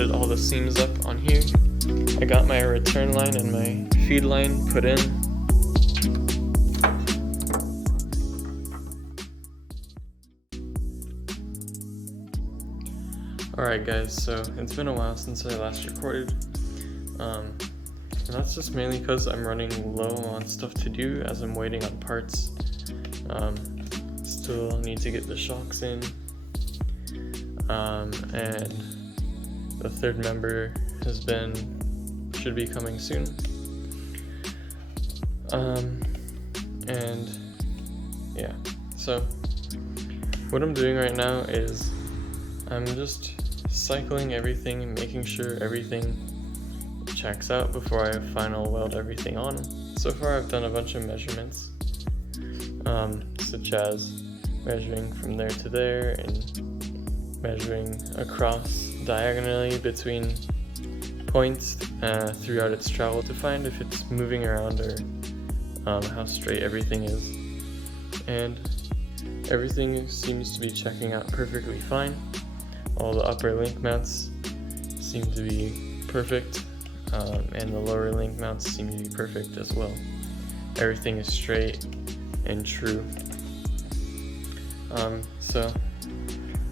welded all the seams up on here. I got my return line and my feed line put in. Alright guys, so it's been a while since I last recorded. And that's just mainly because I'm running low on stuff to do as I'm waiting on parts. Still need to get the shocks in. And the third member should be coming soon. And yeah, so what I'm doing right now is I'm just cycling everything, making sure everything checks out before I final weld everything on. So far I've done a bunch of measurements, such as measuring from there to there and measuring across diagonally between points throughout its travel to find if it's moving around or how straight everything is. And everything seems to be checking out perfectly fine. All the upper link mounts seem to be perfect, and the lower link mounts seem to be perfect as well. Everything is straight and true. So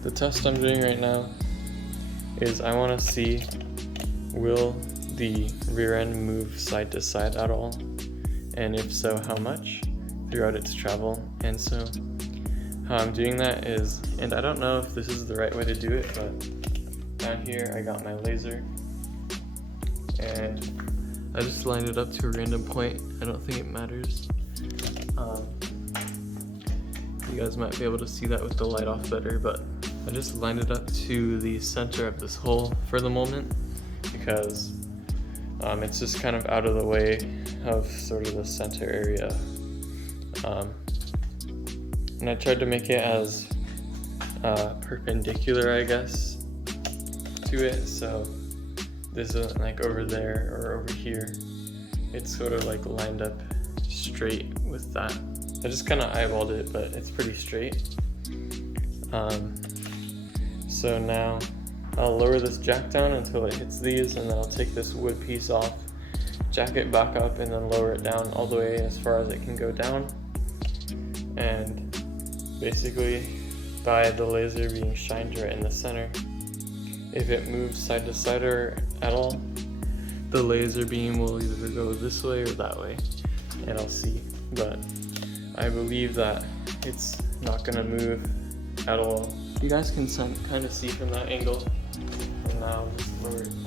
the test I'm doing right now is I want to see, will the rear end move side to side at all, and if so, how much throughout its travel. And so how I'm doing that is, and I don't know if this is the right way to do it, but down here I got my laser and I just lined it up to a random point. I don't think it matters. You guys might be able to see that with the light off better, but I just lined it up to the center of this hole for the moment because it's just kind of out of the way of sort of the center area. And I tried to make it as perpendicular, I guess, to it, so this isn't like over there or over here. It's sort of like lined up straight with that. I just kind of eyeballed it, but it's pretty straight. So now I'll lower this jack down until it hits these, and then I'll take this wood piece off, jack it back up, and then lower it down all the way as far as it can go down. And basically, by the laser being shined right in the center, if it moves side to side or at all, the laser beam will either go this way or that way, and I'll see. But I believe that it's not gonna move at all. You guys can kind of see from that angle, and now I'll just lower it down.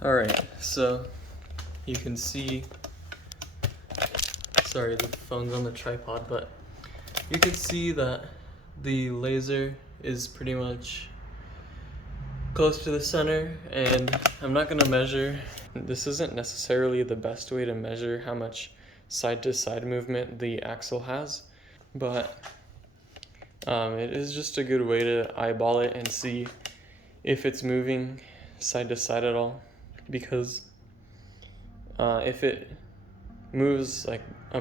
Alright, so you can see, sorry, the phone's on the tripod, but you can see that the laser is pretty much close to the center, and I'm not going to measure. This isn't necessarily the best way to measure how much side to side movement the axle has, but it is just a good way to eyeball it and see if it's moving side to side at all. Because if it moves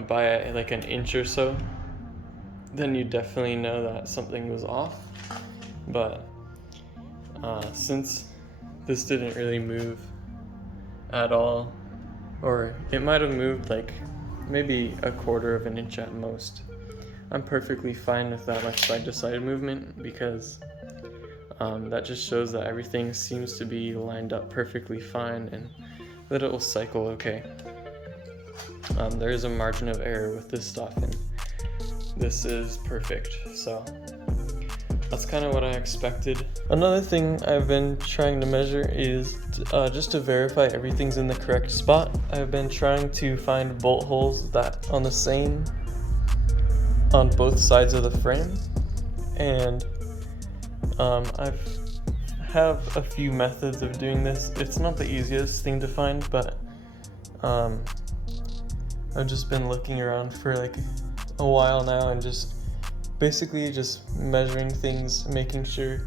by like an inch or so, then you definitely know that something was off. But since this didn't really move at all, or it might have moved like maybe a quarter of an inch at most, I'm perfectly fine with that much side to side movement, because that just shows that everything seems to be lined up perfectly fine and that it will cycle okay. There is a margin of error with this stuff, and this is perfect, so that's kind of what I expected. Another thing I've been trying to measure is just to verify everything's in the correct spot. I've been trying to find bolt holes that on the same on both sides of the frame, and I have a few methods of doing this. It's not the easiest thing to find, but I've just been looking around for like a while now and just basically just measuring things, making sure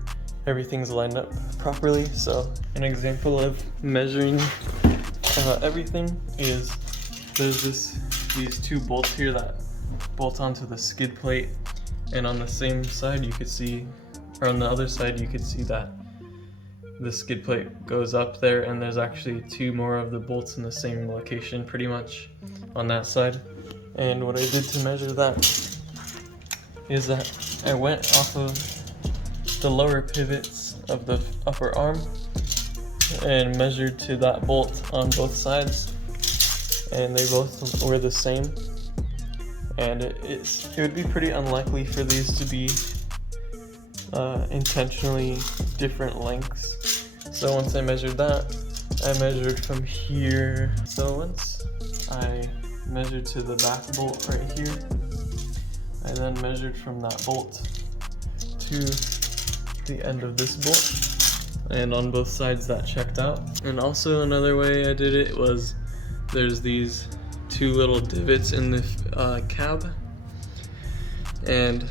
everything's lined up properly. So an example of measuring everything is there's these two bolts here that bolt onto the skid plate, and on the same side you could see, or on the other side you could see that the skid plate goes up there, and there's actually two more of the bolts in the same location pretty much on that side. And what I did to measure that is that I went off of the lower pivots of the upper arm and measured to that bolt on both sides, and they both were the same. And it would be pretty unlikely for these to be intentionally different lengths. So once I measured that, I measured from here. So once I measured to the back bolt right here, I then measured from that bolt to the end of this bolt, and on both sides that checked out. And also another way I did it was there's these two little divots in the cab, and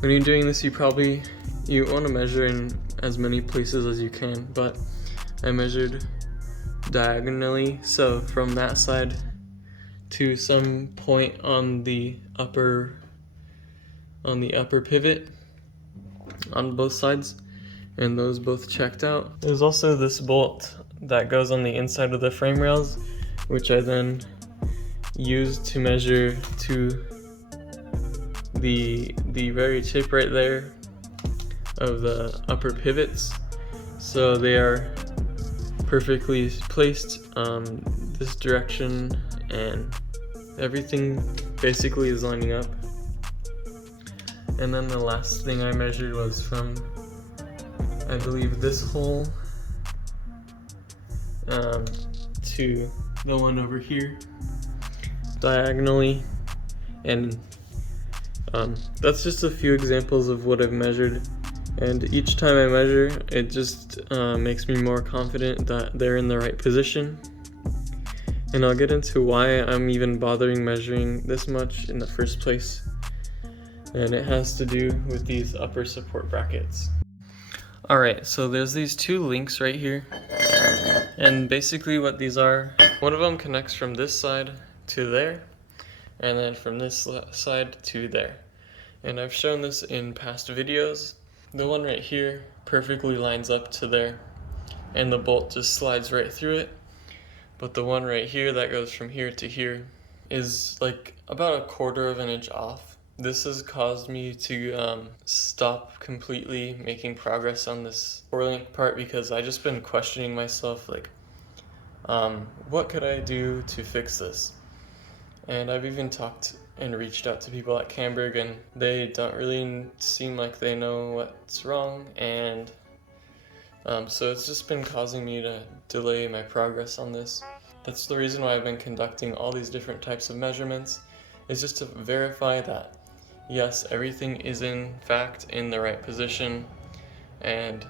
when you're doing this you want to measure in as many places as you can, but I measured diagonally, so from that side to some point on the upper pivot on both sides, and those both checked out. There's also this bolt that goes on the inside of the frame rails, which I then used to measure to the very tip right there of the upper pivots. So they are perfectly placed this direction, and everything basically is lining up. And then the last thing I measured was from, I believe, this hole to the one over here diagonally, and that's just a few examples of what I've measured. And each time I measure, it just makes me more confident that they're in the right position. And I'll get into why I'm even bothering measuring this much in the first place. And it has to do with these upper support brackets. Alright, so there's these two links right here. And basically what these are, one of them connects from this side to there, and then from this side to there. And I've shown this in past videos. The one right here perfectly lines up to there, and the bolt just slides right through it. But the one right here that goes from here to here is like about 1/4 of an inch off. This has caused me to stop completely making progress on this 4-link part, because I just been questioning myself, like, what could I do to fix this? And I've even talked and reached out to people at Camburg, and they don't really seem like they know what's wrong, and so it's just been causing me to delay my progress on this. That's the reason why I've been conducting all these different types of measurements, is just to verify that yes, everything is in fact in the right position, and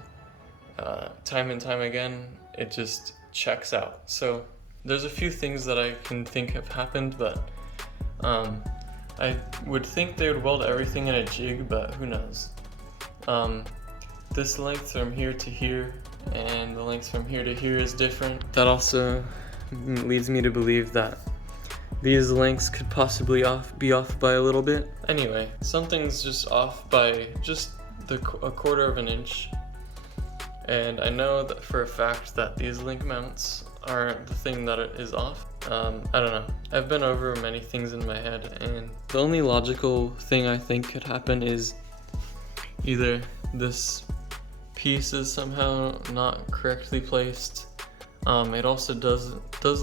time and time again it just checks out. So there's a few things that I can think have happened, but I would think they would weld everything in a jig, but who knows. This length from here to here and the length from here to here is different. That also leads me to believe that these lengths could possibly be off by a little bit. Anyway, something's just off by just a 1/4 of an inch. And I know that for a fact that these link mounts aren't the thing that is off. I don't know. I've been over many things in my head, and the only logical thing I think could happen is either this piece is somehow not correctly placed. It also does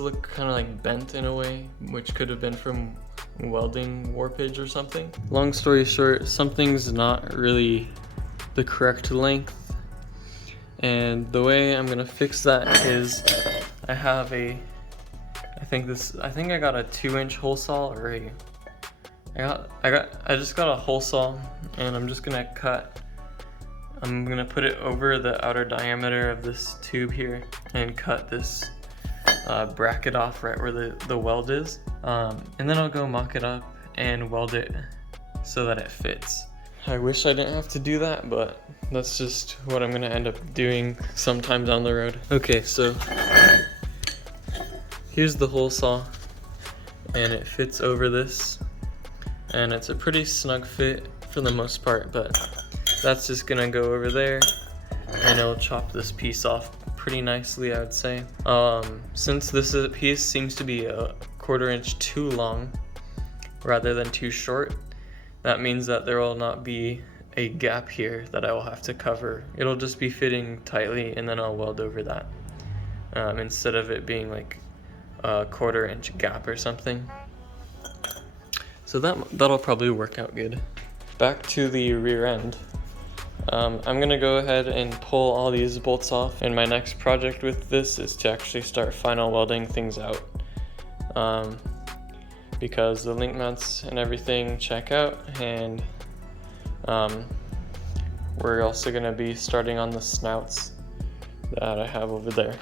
look kind of like bent in a way, which could have been from welding warpage or something. Long story short, something's not really the correct length, and the way I'm gonna fix that is I have I think I got a 2-inch hole saw, or I just got a hole saw, and I'm just gonna put it over the outer diameter of this tube here and cut this bracket off right where the weld is, and then I'll go mock it up and weld it so that it fits. I wish I didn't have to do that, but that's just what I'm gonna end up doing sometime down the road. Okay, so here's the hole saw, and it fits over this, and it's a pretty snug fit for the most part, but that's just gonna go over there, and it'll chop this piece off pretty nicely, I would say. Since this piece seems to be a 1/4 inch too long rather than too short, that means that there will not be a gap here that I will have to cover. It'll just be fitting tightly, and then I'll weld over that, instead of it being like a 1/4 inch gap or something. So that'll probably work out good. Back to the rear end. I'm gonna go ahead and pull all these bolts off, and my next project with this is to actually start final welding things out. Because the link nuts and everything check out, and we're also gonna be starting on the snouts that I have over there.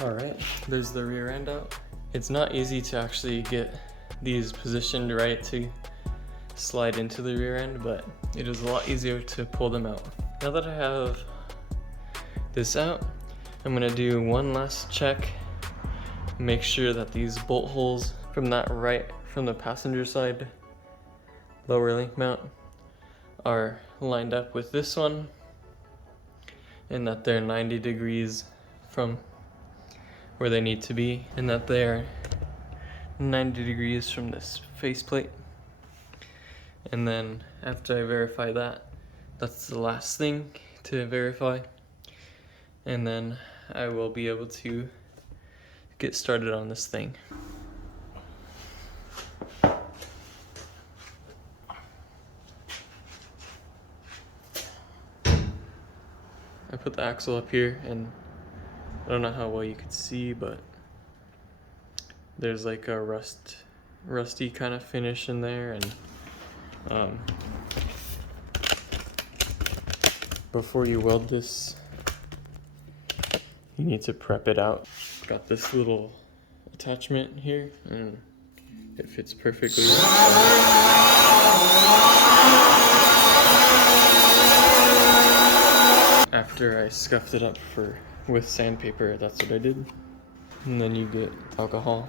Alright, there's the rear end out. It's not easy to actually get these positioned right to slide into the rear end, but it is a lot easier to pull them out. Now that I have this out, I'm gonna do one last check, make sure that these bolt holes from the passenger side lower link mount are lined up with this one, and that they're 90 degrees from where they need to be, and that they're 90 degrees from this faceplate. And then after I verify that, that's the last thing to verify, and then I will be able to get started on this thing. I put the axle up here, and I don't know how well you could see, but there's like a rusty kind of finish in there, and before you weld this, you need to prep it out. Got this little attachment here, and it fits perfectly. After I scuffed it up with sandpaper, that's what I did. And then you get alcohol.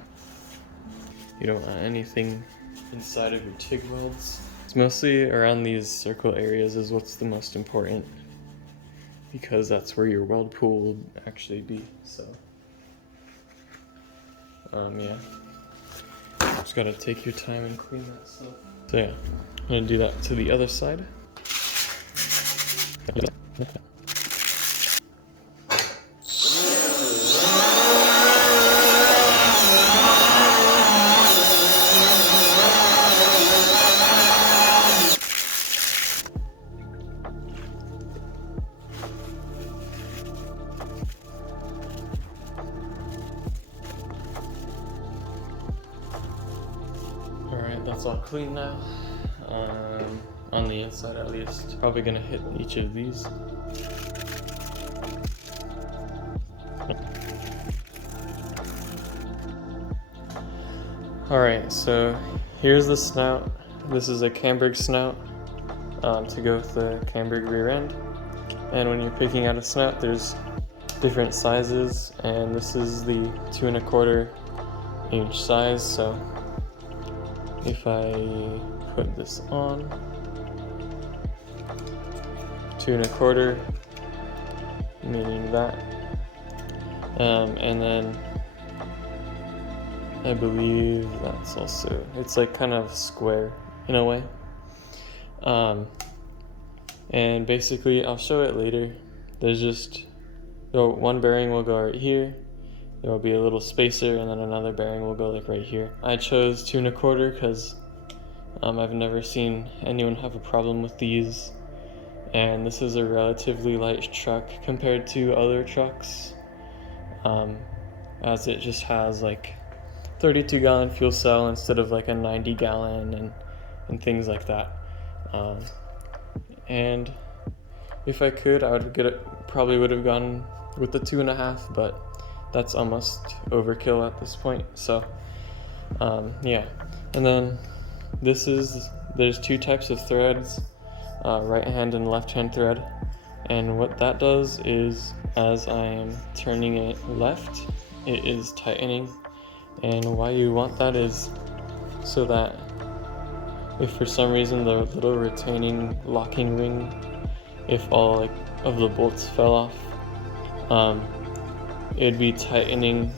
You don't want anything inside of your TIG welds. It's mostly around these circle areas is what's the most important, because that's where your weld pool will actually be. So yeah, just gotta take your time and clean that stuff. So yeah, I'm gonna do that to the other side. Alright, that's all clean now. On the inside at least. Probably gonna hit each of these. Alright, so here's the snout. This is a Camburg snout to go with the Camburg rear end. And when you're picking out a snout, there's different sizes, and this is the 2 1/4 inch size. So if I put this on, 2 1/4, meaning that, and then I believe that's also, it's like kind of square in a way. And basically, I'll show it later. There's just, one bearing will go right here. There will be a little spacer, and then another bearing will go like right here. I chose 2 1/4 because I've never seen anyone have a problem with these, and this is a relatively light truck compared to other trucks, as it just has like 32-gallon fuel cell instead of like a 90-gallon and things like that. And if I could, I would probably would have gone with the 2.5, but that's almost overkill at this point. So yeah, and then there's two types of threads, right hand and left hand thread, and what that does is, as I am turning it left, it is tightening. And why you want that is so that if for some reason the little retaining locking ring, if all like of the bolts fell off, it'd be tightening,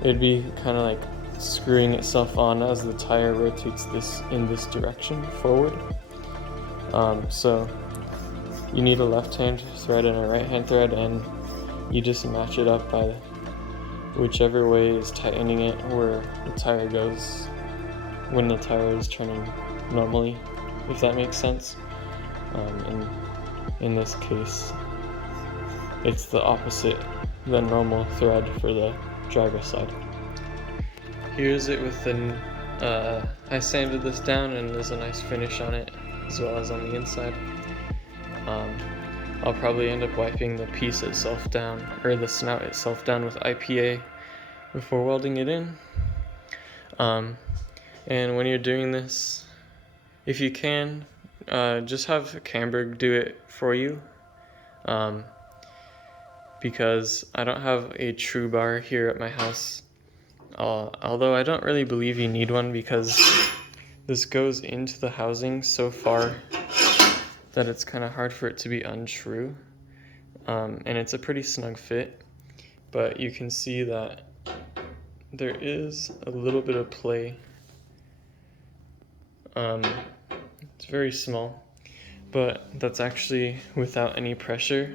it'd be kind of like screwing itself on as the tire rotates in this direction forward. So you need a left hand thread and a right hand thread, and you just match it up by whichever way is tightening it where the tire goes when the tire is turning normally, if that makes sense. In this case, it's the opposite than normal thread for the driver's side. Here's it with the, I sanded this down and there's a nice finish on it, as well as on the inside. I'll probably end up wiping the piece itself down, or the snout itself down, with IPA before welding it in. And when you're doing this, if you can, just have Camburg do it for you, because I don't have a true bar here at my house, although I don't really believe you need one, because this goes into the housing so far that it's kind of hard for it to be untrue, and it's a pretty snug fit, but you can see that there is a little bit of play. It's very small, but that's actually without any pressure.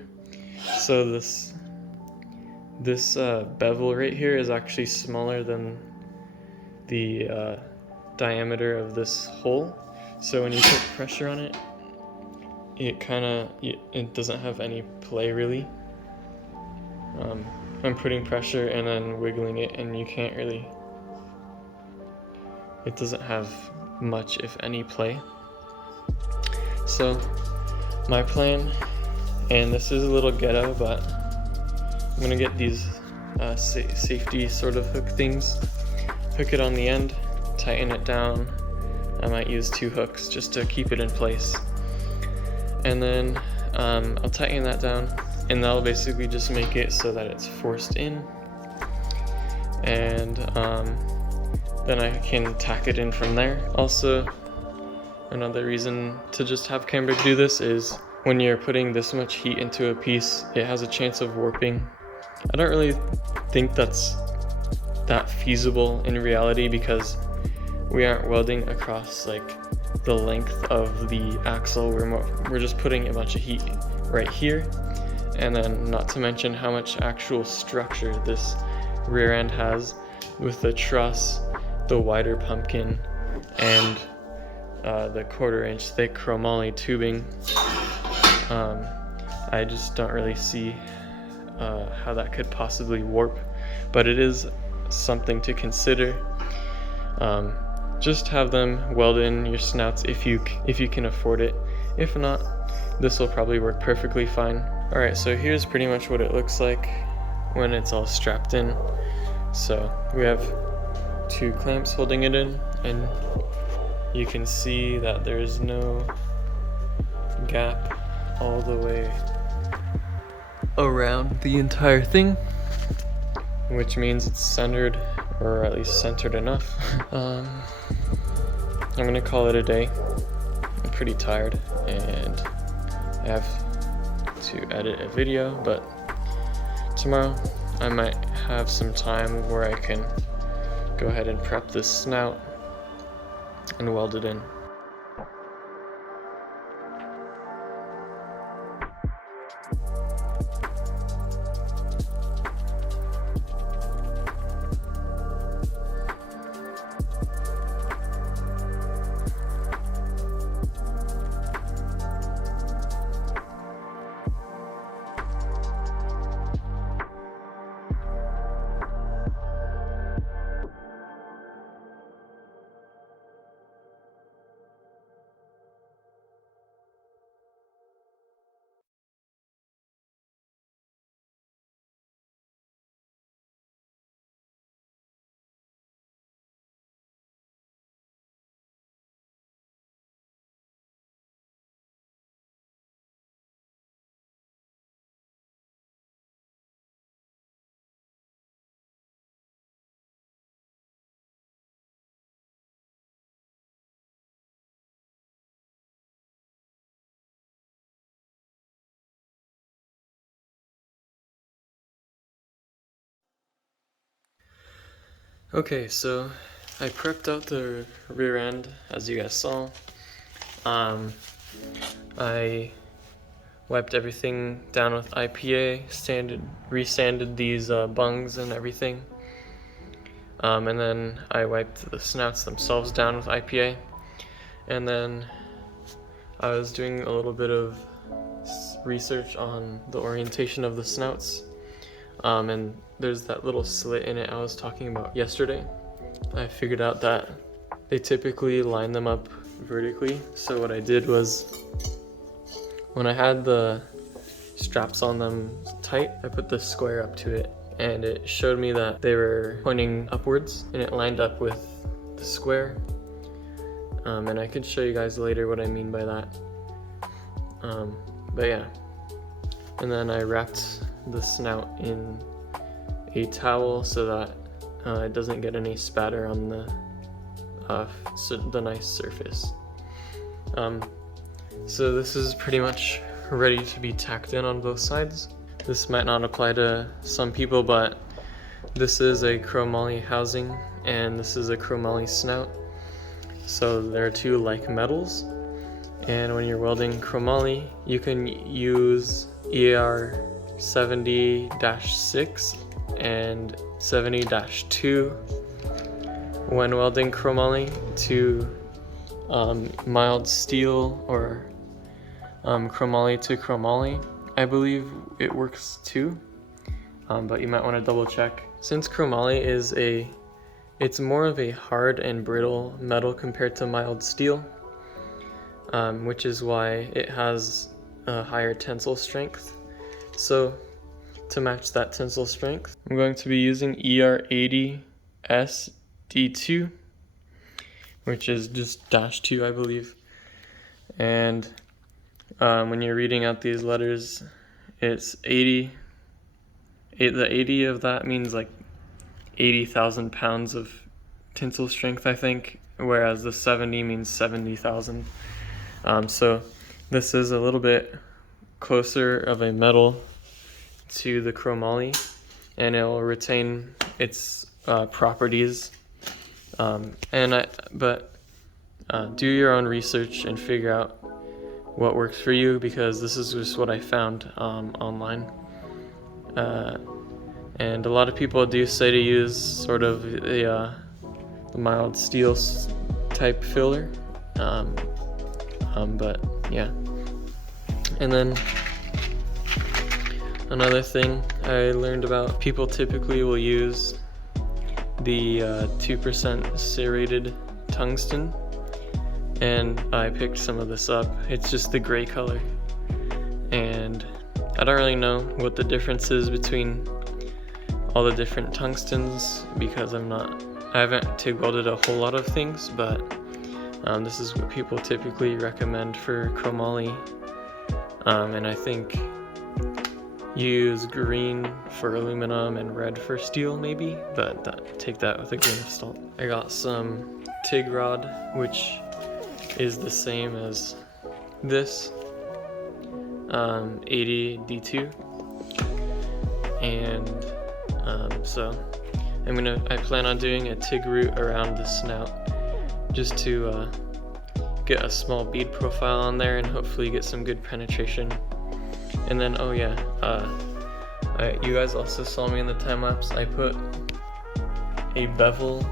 So this bevel right here is actually smaller than the diameter of this hole. So when you put pressure on it, it doesn't have any play really. I'm putting pressure and then wiggling it, and you can't really, it doesn't have much, if any, play. So my plan, and this is a little ghetto, but I'm gonna get these safety sort of hook things, hook it on the end, tighten it down. I might use 2 hooks just to keep it in place, and then I'll tighten that down, and that'll basically just make it so that it's forced in, and then I can tack it in from there. Also, another reason to just have Camburg do this is when you're putting this much heat into a piece, it has a chance of warping. I don't really think that's that feasible in reality, because we aren't welding across like the length of the axle. We're just putting a bunch of heat right here, and then not to mention how much actual structure this rear end has with the truss, the wider pumpkin, and the 1/4-inch thick chromoly tubing. I just don't really see how that could possibly warp, but it is something to consider. Just have them weld in your snouts if you can afford it. If not, this will probably work perfectly fine. Alright, so here's pretty much what it looks like when it's all strapped in. So we have 2 clamps holding it in, and you can see that there's no gap all the way around the entire thing, which means it's centered, or at least centered enough. I'm gonna call it a day. I'm pretty tired and I have to edit a video, but tomorrow I might have some time where I can go ahead and prep this snout and weld it in. Okay, so I prepped out the rear end, as you guys saw. I wiped everything down with IPA, resanded these bungs and everything. And then I wiped the snouts themselves down with IPA. And then I was doing a little bit of research on the orientation of the snouts. And there's that little slit in it I was talking about yesterday. I figured out that they typically line them up vertically. So what I did was, when I had the straps on them tight, I put the square up to it, and it showed me that they were pointing upwards, and it lined up with the square. And I could show you guys later what I mean by that. But yeah. And then I wrapped the snout in a towel so that it doesn't get any spatter on the nice surface. So this is pretty much ready to be tacked in on both sides. This might not apply to some people, but this is a chromoly housing and this is a chromoly snout. So they're two like metals, and when you're welding chromoly, you can use EAR 70-6 and 70-2 when welding chromoly to mild steel or chromoly to chromoly. I believe it works too, but you might want to double check. Since chromoly it's more of a hard and brittle metal compared to mild steel, which is why it has a higher tensile strength. So to match that tensile strength, I'm going to be using ER80SD2, which is just -2, I believe. And when you're reading out these letters, it's 80. The 80 of that means like 80,000 pounds of tensile strength, I think, whereas the 70 means 70,000. So this is a little bit closer of a metal to the chromoly, and it will retain its properties. Do your own research and figure out what works for you, because this is just what I found online. And a lot of people do say to use sort of the mild steel type filler, but yeah. And then another thing I learned about, people typically will use the 2% serrated tungsten, and I picked some of this up. It's just the gray color, and I don't really know what the difference is between all the different tungstens, because I haven't TIG welded a whole lot of things, but this is what people typically recommend for chromoly. And I think use green for aluminum and red for steel maybe, but take that with a grain of salt. I got some TIG rod, which is the same as this 80D2, and so I plan on doing a TIG route around the snout just to get a small bead profile on there and hopefully get some good penetration. And then, oh yeah, you guys also saw me in the time lapse. I put a bevel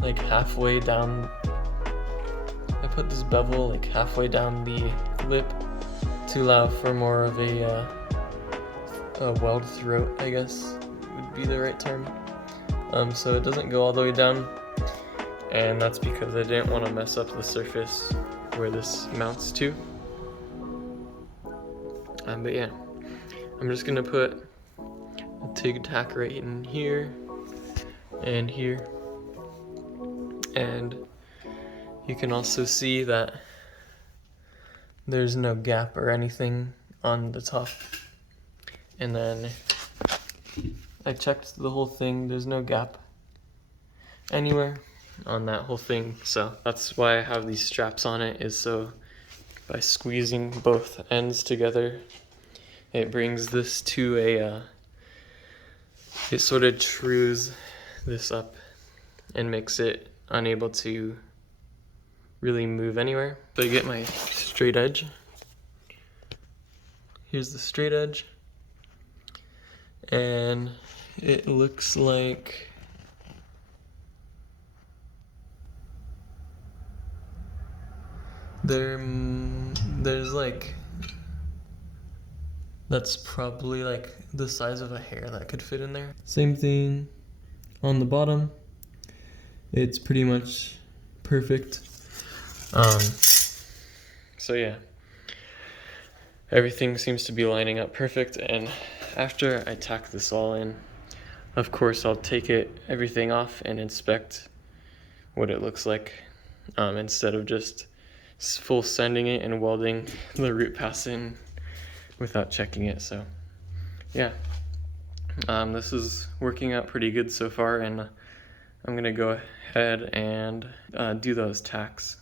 like halfway down. I put this bevel like halfway down the lip to allow for more of a weld throat, I guess would be the right term. So it doesn't go all the way down, and that's because I didn't want to mess up the surface where this mounts to. But yeah, I'm just gonna put a TIG tack right in here and here, and you can also see that there's no gap or anything on the top. And then I checked the whole thing, there's no gap anywhere on that whole thing, so that's why I have these straps on it, is so by squeezing both ends together, it brings this to it sort of trues this up and makes it unable to really move anywhere. So I get my straight edge. Here's the straight edge. And it looks like there's like, that's probably like the size of a hair that could fit in there. Same thing on the bottom. It's pretty much perfect. So yeah, everything seems to be lining up perfect, and after I tack this all in, of course I'll take everything off and inspect what it looks like, instead of just full sending it and welding the root pass in without checking it. So yeah, this is working out pretty good so far, and I'm gonna go ahead and do those tacks.